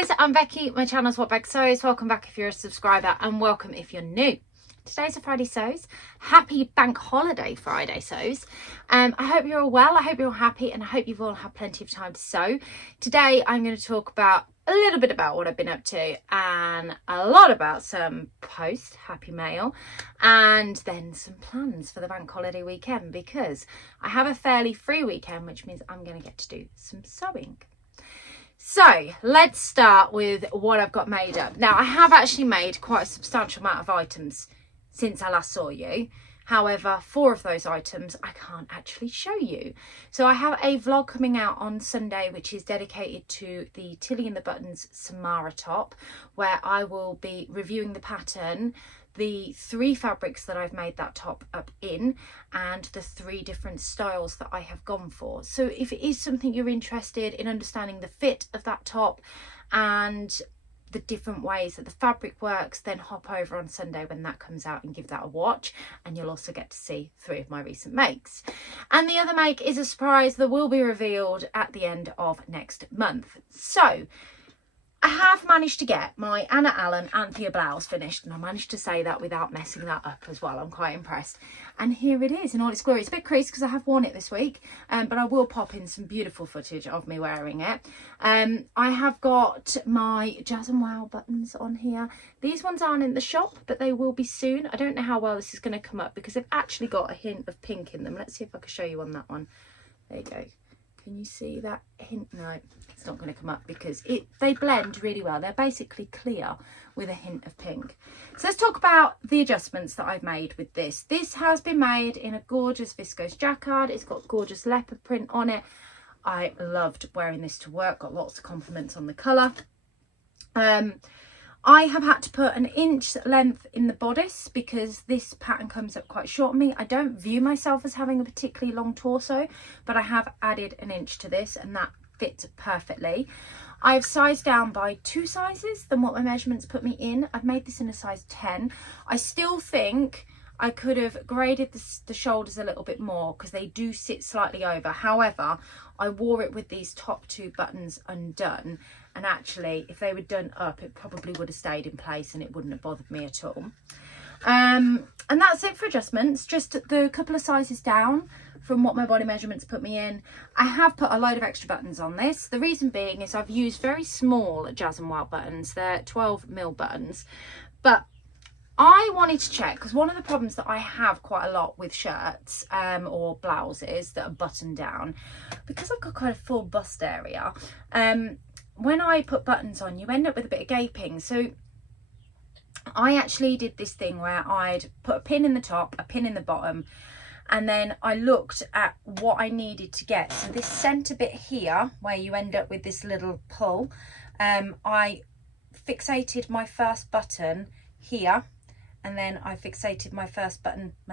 guys, I'm Becky. My channel's What Beck Sews. Welcome back if you're a subscriber, and welcome if you're new. Today's a Friday Sews. Happy Bank Holiday Friday Sews. I hope you're all well. I hope you're all happy, and I hope you've all had plenty of time to sew. Today I'm going to talk about a little bit about what I've been up to, and a lot about some post happy mail, and then some plans for the bank holiday weekend, because I have a fairly free weekend, which means I'm going to get to do some sewing. So let's start with what I've got made up. Now, I have actually made quite a substantial amount of items since I last saw you. However, 4 of those items I can't actually show you. So I have a vlog coming out on Sunday, which is dedicated to the Tilly and the Buttons Samara top, where I will be reviewing the pattern, the 3 fabrics that I've made that top up in, and the 3 different styles that I have gone for. So if it is something you're interested in understanding the fit of that top and the different ways that the fabric works, then hop over on Sunday when that comes out and give that a watch, and you'll also get to see 3 of my recent makes. And the other make is a surprise that will be revealed at the end of next month. So I have managed to get my Allen Anthia blouse finished, and I managed to say that without messing that up as well. I'm quite impressed. And here it is in all its glory. It's a bit creased because I have worn it this week, but I will pop in some beautiful footage of me wearing it. I have got my Jazz and Wow buttons on here. These ones aren't in the shop, but they will be soon. I don't know how well this is going to come up because they've actually got a hint of pink in them. Let's see if I can show you on that one. There you go. Can you see that hint? No, it's not going to come up because they blend really well. They're basically clear with a hint of pink. So let's talk about the adjustments that I've made with this. This has been made in a gorgeous viscose jacquard. It's got gorgeous leopard print on it. I loved wearing this to work. Got lots of compliments on the colour. I have had to put an inch length in the bodice because this pattern comes up quite short on me. I don't view myself as having a particularly long torso, but I have added an inch to this, and that fits perfectly. I've sized down by 2 sizes than what my measurements put me in. I've made this in a size 10. I still think I could have graded the shoulders a little bit more because they do sit slightly over. However, I wore it with these top 2 buttons undone, and actually if they were done up, it probably would have stayed in place and it wouldn't have bothered me at all. And that's it for adjustments. Just the couple of sizes down from what my body measurements put me in. I have put a load of extra buttons on this. The reason being is I've used very small Jazz and Wow buttons. They're 12mm buttons, but I wanted to check, because one of the problems that I have quite a lot with shirts or blouses that are buttoned down, because I've got quite a full bust area, when I put buttons on, you end up with a bit of gaping. So I actually did this thing where I'd put a pin in the top, a pin in the bottom, and then I looked at what I needed to get. So this centre bit here, where you end up with this little pull, I fixated my first button here, and then I fixated my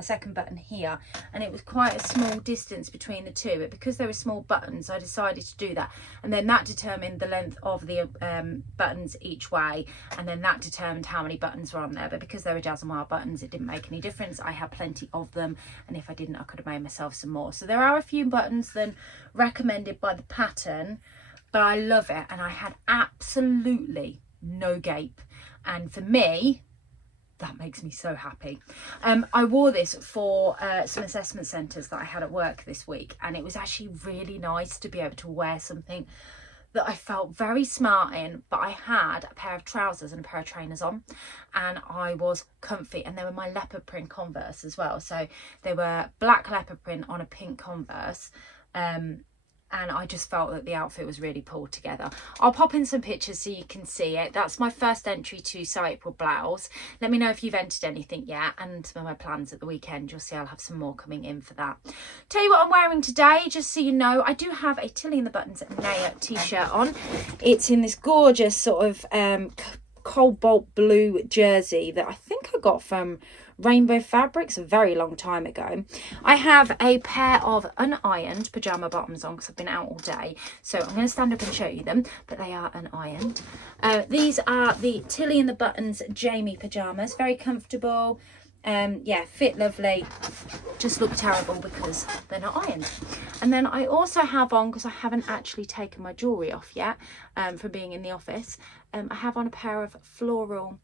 second button here, and it was quite a small distance between the two, but because they were small buttons I decided to do that, and then that determined the length of the buttons each way, and then that determined how many buttons were on there. But because they were Jazz and Wow buttons, it didn't make any difference. I had plenty of them, and if I didn't, I could have made myself some more. So there are a few buttons than recommended by the pattern, but I love it, and I had absolutely no gape, and for me that makes me so happy. I wore this for some assessment centres that I had at work this week, and it was actually really nice to be able to wear something that I felt very smart in, but I had a pair of trousers and a pair of trainers on, and I was comfy, and they were my leopard print Converse as well. So they were black leopard print on a pink Converse, and I just felt that the outfit was really pulled together. I'll pop in some pictures so you can see it. That's my first entry to Sew April blouse. Let me know if you've entered anything yet, and some of my plans at the weekend. You'll see I'll have some more coming in for that. Tell you what I'm wearing today, just so you know, I do have a Tilly and the Buttons Naya t-shirt on. It's in this gorgeous sort of cobalt blue jersey that I think I got from Rainbow Fabrics a very long time ago. I have a pair of unironed pajama bottoms on because I've been out all day, so I'm going to stand up and show you them, but they are unironed. These are the Tilly and the Buttons Jamie pajamas, very comfortable. Yeah, fit lovely, just look terrible because they're not ironed. And then I also have on, because I haven't actually taken my jewellery off yet from being in the office, I have on a pair of floral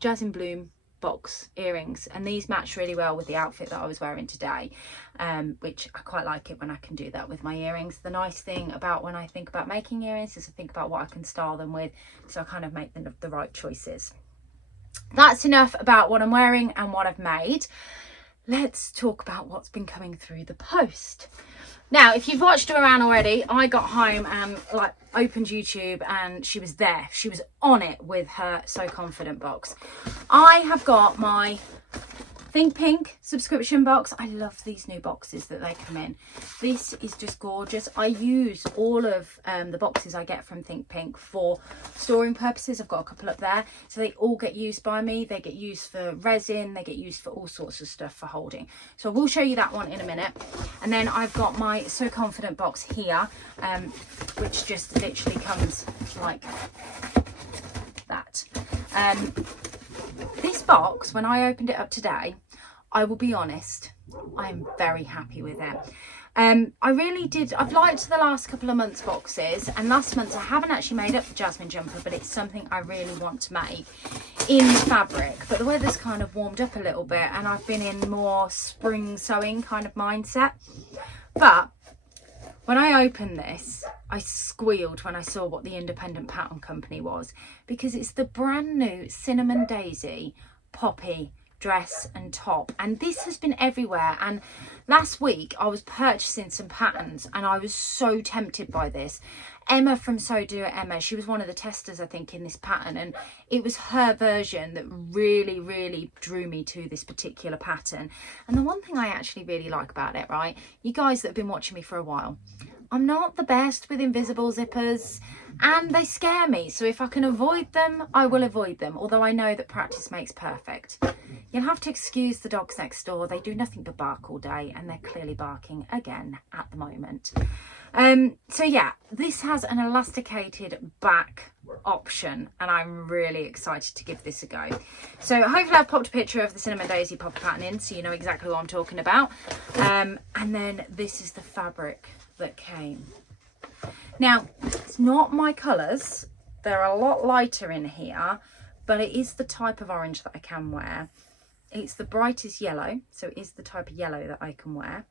Jasmine Bloom box earrings, and these match really well with the outfit that I was wearing today, which I quite like it when I can do that with my earrings. The nice thing about when I think about making earrings is I think about what I can style them with, so I kind of make the right choices. That's enough about what I'm wearing and what I've made. Let's talk about what's been coming through the post. Now, if you've watched her around already, I got home and like opened YouTube and she was there. She was on it with her So Confident box. I have got my Think Pink subscription box. I love these new boxes that they come in. This is just gorgeous. I use all of the boxes I get from Think Pink for storing purposes. I've got a couple up there, so they all get used by me. They get used for resin, they get used for all sorts of stuff for holding. So I will show you that one in a minute. And then I've got my So Confident box here, which just literally comes like that. This box, when I opened it up today, I will be honest, I'm very happy with it. I really did. I've liked the last couple of months' boxes, and last month I haven't actually made up the Jasmine jumper, but it's something I really want to make in fabric. But the weather's kind of warmed up a little bit, and I've been in more spring sewing kind of mindset. But when I opened this, I squealed when I saw what the independent pattern company was, because it's the brand new Cinnamon Daisy Poppy dress and top, and this has been everywhere. And last week I was purchasing some patterns and I was so tempted by this. Emma from So Do It Emma, she was one of the testers I think in this pattern, and it was her version that really drew me to this particular pattern. And the one thing I actually really like about it, right, you guys that have been watching me for a while, I'm not the best with invisible zippers and they scare me. So if I can avoid them, I will avoid them. Although I know that practice makes perfect. You'll have to excuse the dogs next door. They do nothing but bark all day, and they're clearly barking again at the moment. So yeah, this has an elasticated back option, and I'm really excited to give this a go. So hopefully I've popped a picture of the Cinnamon Daisy Pop pattern in, so you know exactly what I'm talking about. And then this is the fabric that came. Now, it's not my colours. They're a lot lighter in here, but it is the type of orange that I can wear. It's the brightest yellow, so it is the type of yellow that I can wear.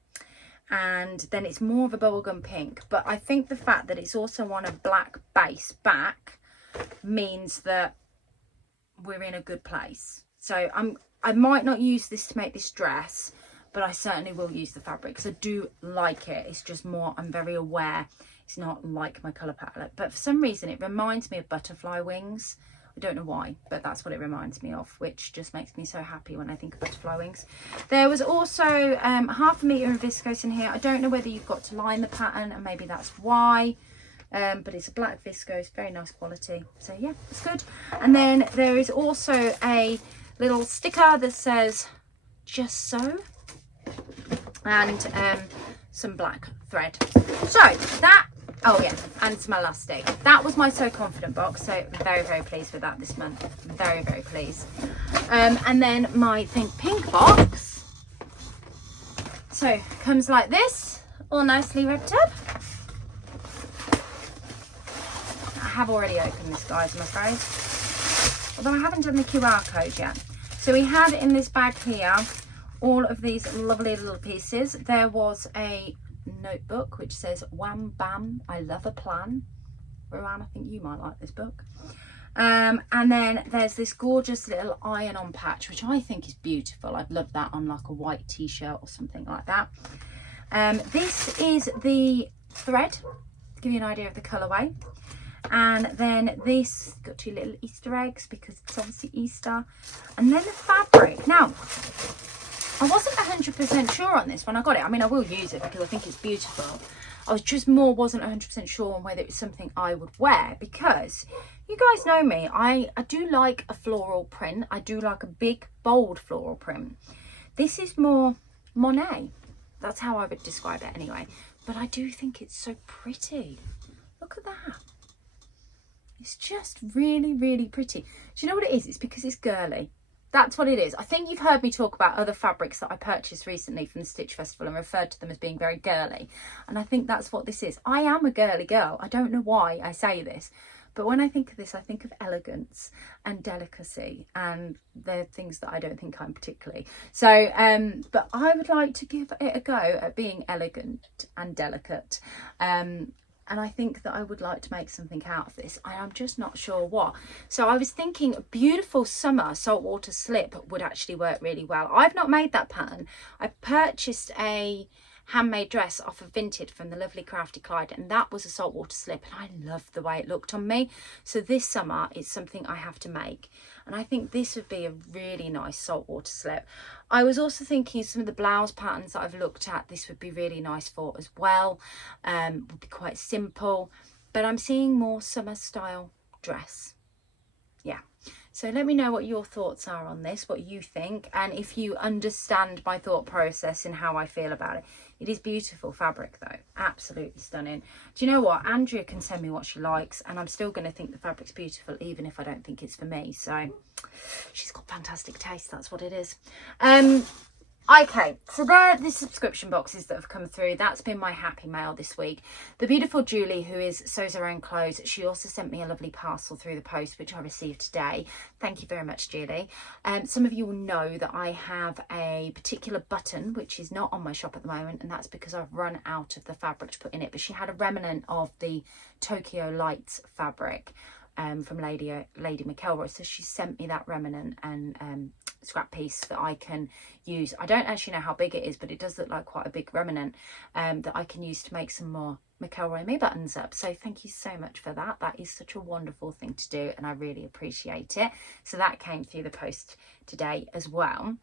And then it's more of a bubblegum pink, but I think the fact that it's also on a black base back means that we're in a good place. So I might not use this to make this dress, but I certainly will use the fabric because I do like it. It's just more, I'm very aware it's not like my colour palette, but for some reason it reminds me of butterfly wings. I don't know why, but that's what it reminds me of, which just makes me so happy when I think of butterfly wings. There was also 1/2 metre of viscose in here. I don't know whether you've got to line the pattern, and maybe that's why, but it's a black viscose, very nice quality. So yeah, it's good. And then there is also a little sticker that says "Just So," and some black thread. So that, oh yeah, and some elastic. That was my So Confident box, so very pleased with that this month. Very pleased. And then my Think Pink box, so comes like this, all nicely ripped up. I have already opened this, guys, I'm afraid, although I haven't done the QR code yet. So we had in this bag here all of these lovely little pieces. There was a notebook which says "Wham Bam, I love a plan." Rowan, I think you might like this book. And then there's this gorgeous little iron-on patch, which I think is beautiful. I'd love that on like a white t-shirt or something like that. This is the thread to give you an idea of the colourway. And then this got 2 little Easter eggs because it's obviously Easter. And then the fabric. Now, I wasn't 100% sure on this when I got it. I mean, I will use it because I think it's beautiful. I was just wasn't 100% sure on whether it was something I would wear, because you guys know me. I do like a floral print. I do like a big, bold floral print. This is more Monet. That's how I would describe it anyway. But I do think it's so pretty. Look at that. It's just really pretty. Do you know what it is? It's because it's girly. that's what it is. I think you've heard me talk about other fabrics that I purchased recently from the Stitch Festival and referred to them as being very girly. And I think that's what this is. I am a girly girl. I don't know why I say this, but when I think of this, I think of elegance and delicacy, and they're things that I don't think I'm particularly. So, but I would like to give it a go at being elegant and delicate. And I think that I would like to make something out of this. I'm just not sure what. So I was thinking a beautiful summer saltwater slip would actually work really well. I've not made that pattern. I purchased a handmade dress off of Vinted from the lovely Crafty Clyde, and that was a saltwater slip, and I loved the way it looked on me. So this summer it's something I have to make, and I think this would be a really nice saltwater slip. I was also thinking some of the blouse patterns that I've looked at, this would be really nice for as well. Would be quite simple, but I'm seeing more summer style dress. Yeah. So let me know what your thoughts are on this, what you think, and if you understand my thought process and how I feel about it. It is beautiful fabric though, absolutely stunning. Do you know what? Andrea can send me what she likes and I'm still going to think the fabric's beautiful even if I don't think it's for me. So she's got fantastic taste, that's what it is. Okay, so there are the subscription boxes that have come through. That's been my happy mail this week. The beautiful Julie, who sews her own clothes, she also sent me a lovely parcel through the post, which I received today. Thank you very much, Julie. Some of you will know that I have a particular button, which is not on my shop at the moment, and that's because I've run out of the fabric to put in it. But she had a remnant of the Tokyo Lights fabric from Lady McElroy. So she sent me that remnant and scrap piece that I can use. I don't actually know how big it is, but it does look like quite a big remnant that I can use to make some more McElroy Me buttons up. So thank you so much for that. That is such a wonderful thing to do and I really appreciate it. So that came through the post today as well.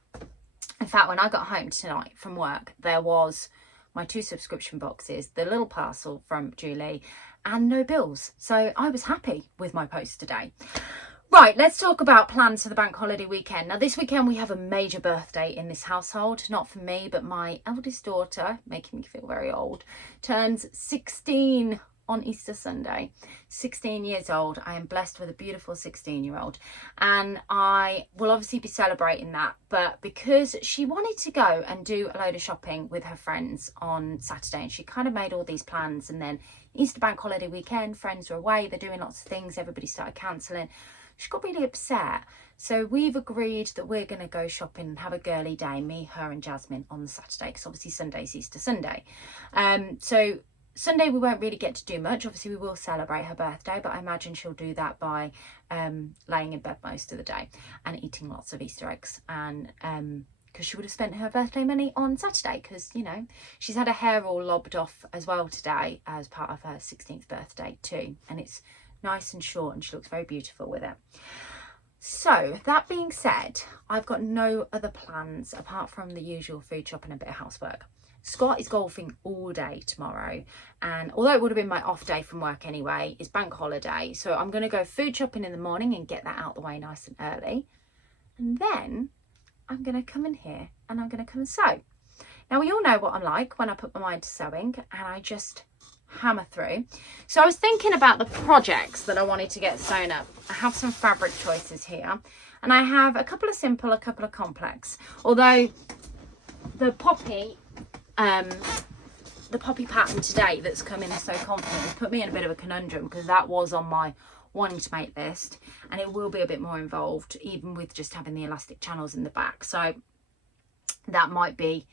In fact, when I got home tonight from work, there was my 2 subscription boxes, the little parcel from Julie, and no bills. So I was happy with my post today. Right, let's talk about plans for the bank holiday weekend. Now, this weekend we have a major birthday in this household. Not for me, but my eldest daughter, making me feel very old, turns 16 on Easter Sunday. 16 years old. I am blessed with a beautiful 16-year-old. And I will obviously be celebrating that. But because she wanted to go and do a load of shopping with her friends on Saturday, and she kind of made all these plans, and then Easter bank holiday weekend, friends were away, they're doing lots of things, everybody started cancelling. She got really upset. So we've agreed that we're going to go shopping and have a girly day, me, her and Jasmine, on the Saturday, because obviously Sunday's Easter Sunday. So Sunday we won't really get to do much. Obviously we will celebrate her birthday, but I imagine she'll do that by laying in bed most of the day and eating lots of Easter eggs, and because she would have spent her birthday money on Saturday, because, you know, she's had her hair all lobbed off as well today as part of her 16th birthday too, and it's nice and short and she looks very beautiful with it. So that being said, I've got no other plans apart from the usual food shop and a bit of housework. Scott is golfing all day tomorrow, and although it would have been my off day from work anyway, it's bank holiday, so I'm going to go food shopping in the morning and get that out the way nice and early, and then I'm going to come in here and I'm going to come and sew. Now, we all know what I'm like when I put my mind to sewing, and I just hammer through. So I was thinking about the projects that I wanted to get sewn up. I have some fabric choices here, and I have a couple of simple, a couple of complex, although the poppy pattern today that's come in so confident has put me in a bit of a conundrum, because that was on my wanting to make list, and it will be a bit more involved even with just having the elastic channels in the back, so that might be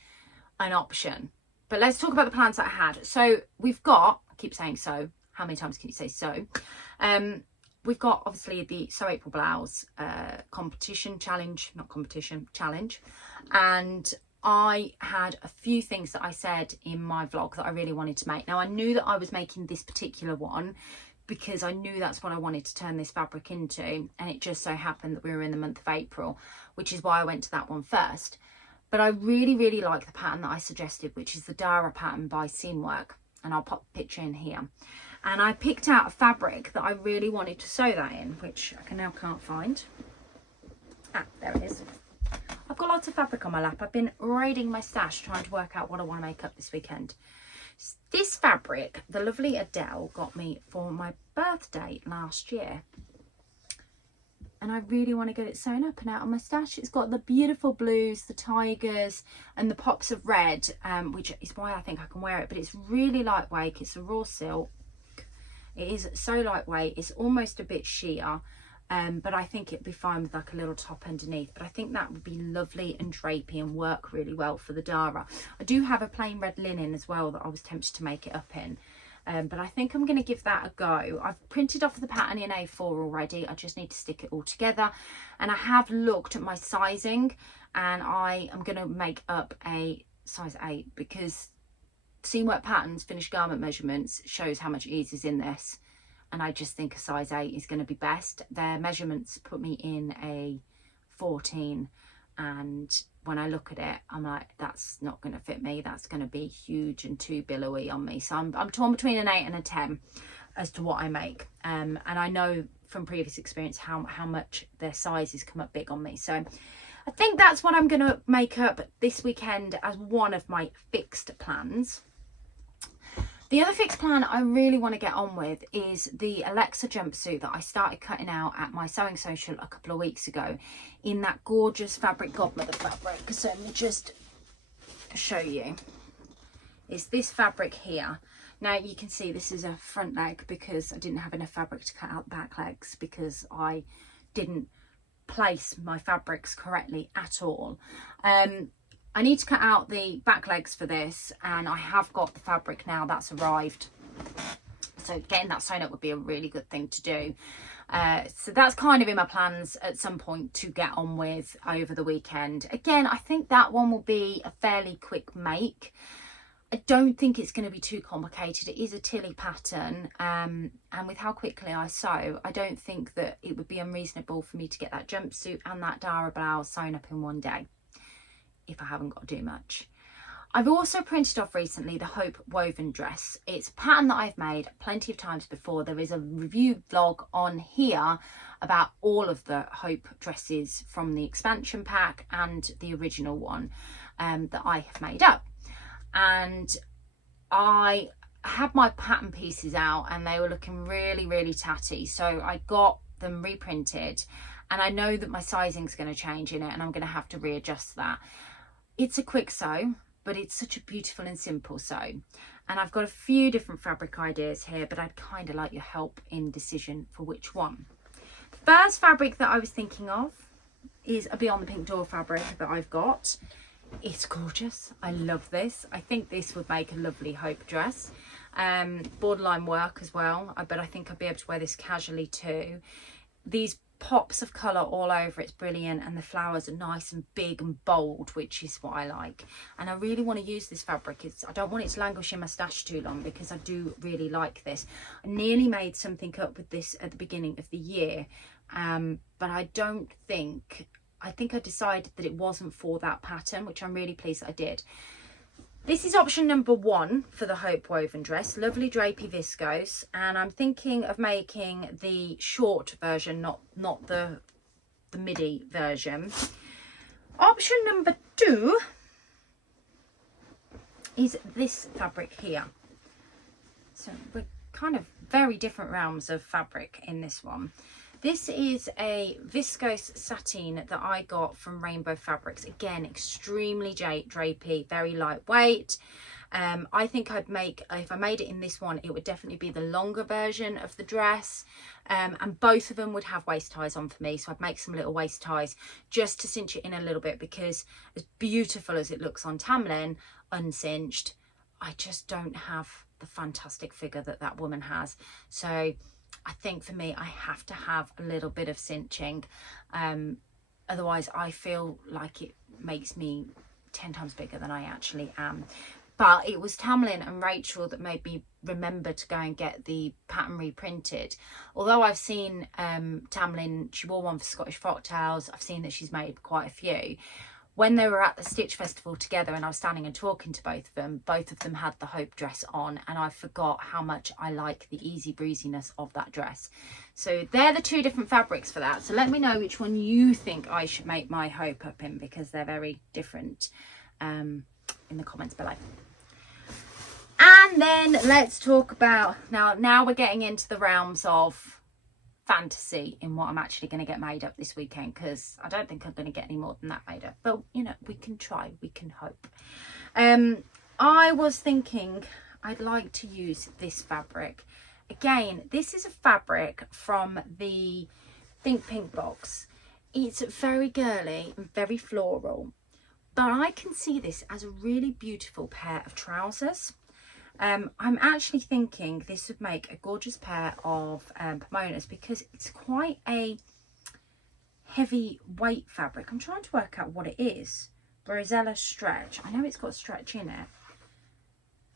an option. But let's talk about the plans that I had. So we've got, I keep saying so, how many times can you say so? We've got obviously the Sew April Blouse challenge, and I had a few things that I said in my vlog that I really wanted to make. Now, I knew that I was making this particular one because I knew that's what I wanted to turn this fabric into, and it just so happened that we were in the month of April, which is why I went to that one first. But I really, really like the pattern that I suggested, which is the Dara pattern by Seamwork, and I'll pop a picture in here. And I picked out a fabric that I really wanted to sew that in, which I can't find. Ah, there it is. I've got lots of fabric on my lap. I've been raiding my stash trying to work out what I want to make up this weekend. This fabric, the lovely Adele got me for my birthday last year. and I really want to get it sewn up and out on my stash. It's got the beautiful blues, the tigers, and the pops of red, which is why I think I can wear it. But it's really lightweight. It's a raw silk. It is so lightweight. It's almost a bit sheer, but I think it'd be fine with like a little top underneath. But I think that would be lovely and drapey and work really well for the Dara. I do have a plain red linen as well that I was tempted to make it up in. But I think I'm going to give that a go. I've printed off the pattern in A4 already. I just need to stick it all together. And I have looked at my sizing, and I am going to make up a size 8 because Seamwork Patterns finished garment measurements shows how much ease is in this. And I just think a size 8 is going to be best. Their measurements put me in a 14, and when I look at it, I'm like, that's not going to fit me. That's going to be huge and too billowy on me. So I'm torn between an 8 and a 10 as to what I make. And I know from previous experience how much their sizes come up big on me. So I think that's what I'm going to make up this weekend as one of my fixed plans. The other fixed plan I really want to get on with is the Alexa jumpsuit that I started cutting out at my sewing social a couple of weeks ago in that gorgeous fabric godmother fabric. So let me just show you. It's this fabric here. Now you can see this is a front leg because I didn't have enough fabric to cut out the back legs because I didn't place my fabrics correctly at all. I need to cut out the back legs for this, and I have got the fabric now that's arrived. So getting that sewn up would be a really good thing to do. So that's kind of in my plans at some point to get on with over the weekend. Again, I think that one will be a fairly quick make. I don't think it's going to be too complicated. It is a Tilly pattern, and with how quickly I sew, I don't think that it would be unreasonable for me to get that jumpsuit and that Dara blouse sewn up in one day, if I haven't got to do much. I've also printed off recently the Hope woven dress. It's a pattern that I've made plenty of times before. There is a review vlog on here about all of the Hope dresses from the expansion pack and the original one that I have made up. And I had my pattern pieces out and they were looking really, really tatty. So I got them reprinted, and I know that my sizing is going to change in it and I'm going to have to readjust that. It's a quick sew, but it's such a beautiful and simple sew. And I've got a few different fabric ideas here, but I'd kind of like your help in decision for which one. The first fabric that I was thinking of is a Beyond the Pink Door fabric that I've got. It's gorgeous. I love this. I think this would make a lovely Hope dress. Borderline work as well, but I think I'd be able to wear this casually too. These pops of colour all over, it's brilliant, and the flowers are nice and big and bold, which is what I like. And I really want to use this fabric. I don't want it to languish in my stash too long because I do really like this. I nearly made something up with this at the beginning of the year, but I think I decided that it wasn't for that pattern, which I'm really pleased that I did. This is option number 1 for the Hope woven dress. Lovely drapey viscose, and I'm thinking of making the short version, not the midi version. Option number 2 is this fabric here. So we're kind of very different realms of fabric in this one. This is a viscose sateen that I got from Rainbow Fabrics. Again, extremely drapey, very lightweight. I think I'd make, if I made it in this one, it would definitely be the longer version of the dress. And both of them would have waist ties on for me. So I'd make some little waist ties just to cinch it in a little bit, because as beautiful as it looks on Tamlin, uncinched, I just don't have the fantastic figure that woman has. So I think for me, I have to have a little bit of cinching. Otherwise, I feel like it makes me 10 times bigger than I actually am. But it was Tamlin and Rachel that made me remember to go and get the pattern reprinted. Although I've seen Tamlin, she wore one for Scottish Frocktails. I've seen that she's made quite a few. When they were at the Stitch Festival together and I was standing and talking to both of them had the Hope dress on, and I forgot how much I like the easy breeziness of that dress. So they're the 2 different fabrics for that. So let me know which one you think I should make my Hope up in, because they're very different, in the comments below. And then let's talk about, now we're getting into the realms of fantasy in what I'm actually going to get made up this weekend, because I don't think I'm going to get any more than that made up, but you know, we can try, we can hope. I was thinking I'd like to use this fabric again. This is a fabric from the Think Pink box. It's very girly and very floral, but I can see this as a really beautiful pair of trousers. I'm actually thinking this would make a gorgeous pair of pomonas, because it's quite a heavy weight fabric. I'm trying to work out what it is. Rosella stretch. I know it's got stretch in it.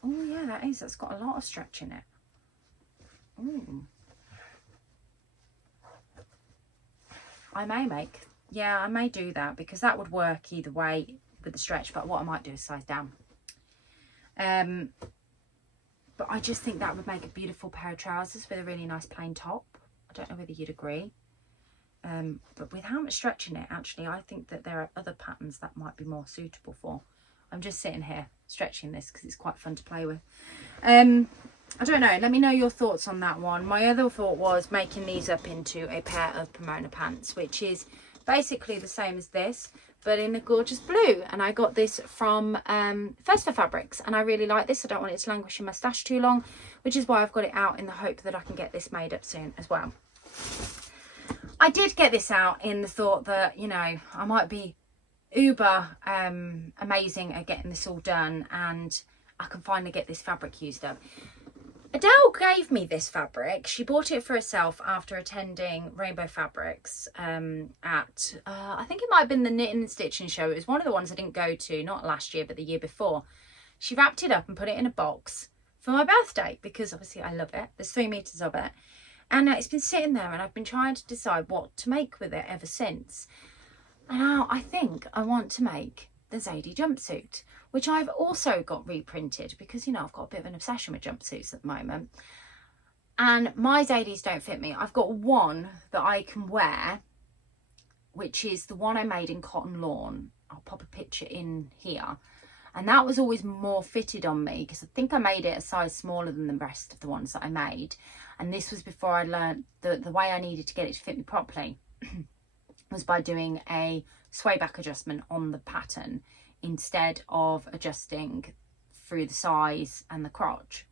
Oh yeah, that is. That's got a lot of stretch in it. Ooh. I may do that, because that would work either way with the stretch, but what I might do is size down. But I just think that would make a beautiful pair of trousers with a really nice plain top. I don't know whether you'd agree. But with how much stretch in it, actually, I think that there are other patterns that might be more suitable for. I'm just sitting here stretching this because it's quite fun to play with. I don't know. Let me know your thoughts on that one. My other thought was making these up into a pair of pomona pants, which is basically the same as this, but in a gorgeous blue. And I got this from First Fabrics, and I really like this. I don't want it to languish in my stash too long, which is why I've got it out in the hope that I can get this made up soon as well. I did get this out in the thought that, you know, I might be uber amazing at getting this all done, and I can finally get this fabric used up. Adele gave me this fabric. She bought it for herself after attending Rainbow Fabrics at, I think it might have been the Knitting and Stitching show. It was one of the ones I didn't go to, not last year, but the year before. She wrapped it up and put it in a box for my birthday, because obviously I love it. There's 3 meters of it. And it's been sitting there, and I've been trying to decide what to make with it ever since. And now I think I want to make the Zadie jumpsuit, which I've also got reprinted, because, you know, I've got a bit of an obsession with jumpsuits at the moment. And my Zadies don't fit me. I've got one that I can wear, which is the one I made in cotton lawn. I'll pop a picture in here. And that was always more fitted on me, because I think I made it a size smaller than the rest of the ones that I made. And this was before I learned the way I needed to get it to fit me properly was by doing a sway back adjustment on the pattern instead of adjusting through the size and the crotch.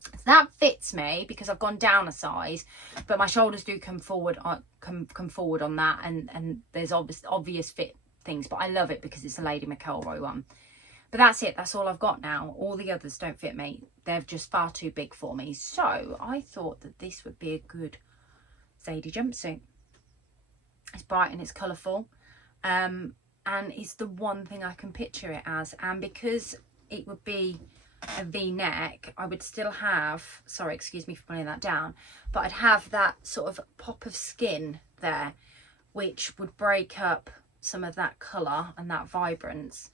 So that fits me because I've gone down a size, but my shoulders do come forward on that, and there's obvious fit things, but I love it because it's a Lady McElroy one. But that's it. That's all I've got now. All the others don't fit me. They're just far too big for me. So I thought that this would be a good Zadie jumpsuit. It's bright and it's colourful. And it's the one thing I can picture it as. And because it would be a V-neck, I would still have, sorry, excuse me for putting that down, but I'd have that sort of pop of skin there, which would break up some of that colour and that vibrance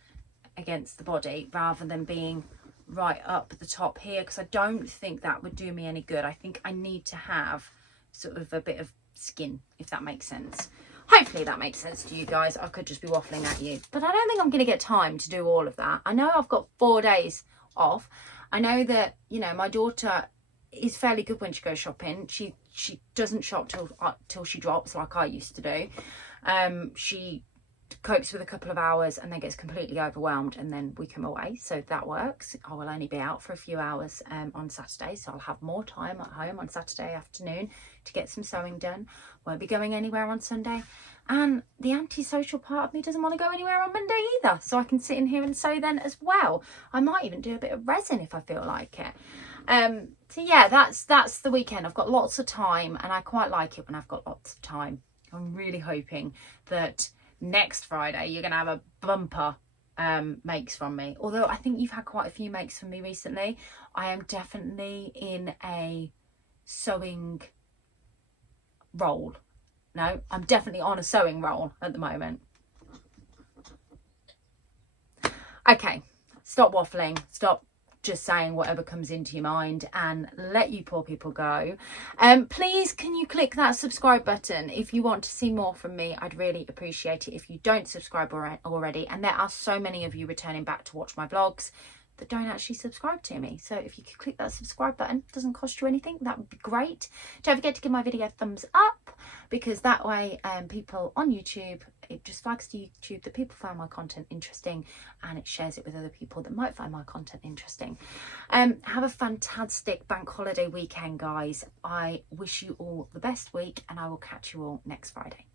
against the body, rather than being right up the top here, because I don't think that would do me any good. I think I need to have sort of a bit of skin, if that makes sense. Hopefully that makes sense to you guys. I could just be waffling at you, but I don't think I'm going to get time to do all of that. I know I've got 4 days off. I know that, you know, my daughter is fairly good when she goes shopping. She doesn't shop till she drops, like I used to do. She copes with a couple of hours and then gets completely overwhelmed, and then we come away, so that works. I will only be out for a few hours on Saturday, so I'll have more time at home on Saturday afternoon to get some sewing done. Won't be going anywhere on Sunday, and the antisocial part of me doesn't want to go anywhere on Monday either, so I can sit in here and sew then as well. I might even do a bit of resin if I feel like it. So yeah, that's the weekend. I've got lots of time, and I quite like it when I've got lots of time. I'm really hoping that next Friday you're gonna have a bumper makes from me, although I think you've had quite a few makes from me recently. I am definitely in a sewing roll. No, I'm definitely on a sewing roll at the moment. Okay, stop waffling, stop just saying whatever comes into your mind, and let you poor people go. Please, can you click that subscribe button if you want to see more from me? I'd really appreciate it if you don't subscribe already. And there are so many of you returning back to watch my vlogs. that don't actually subscribe to me. So if you could click that subscribe button, it doesn't cost you anything, that would be great. Don't forget to give my video a thumbs up, because that way people on YouTube, it just flags to YouTube that people find my content interesting, and it shares it with other people that might find my content interesting. Have a fantastic bank holiday weekend, guys. I wish you all the best week, and I will catch you all next Friday.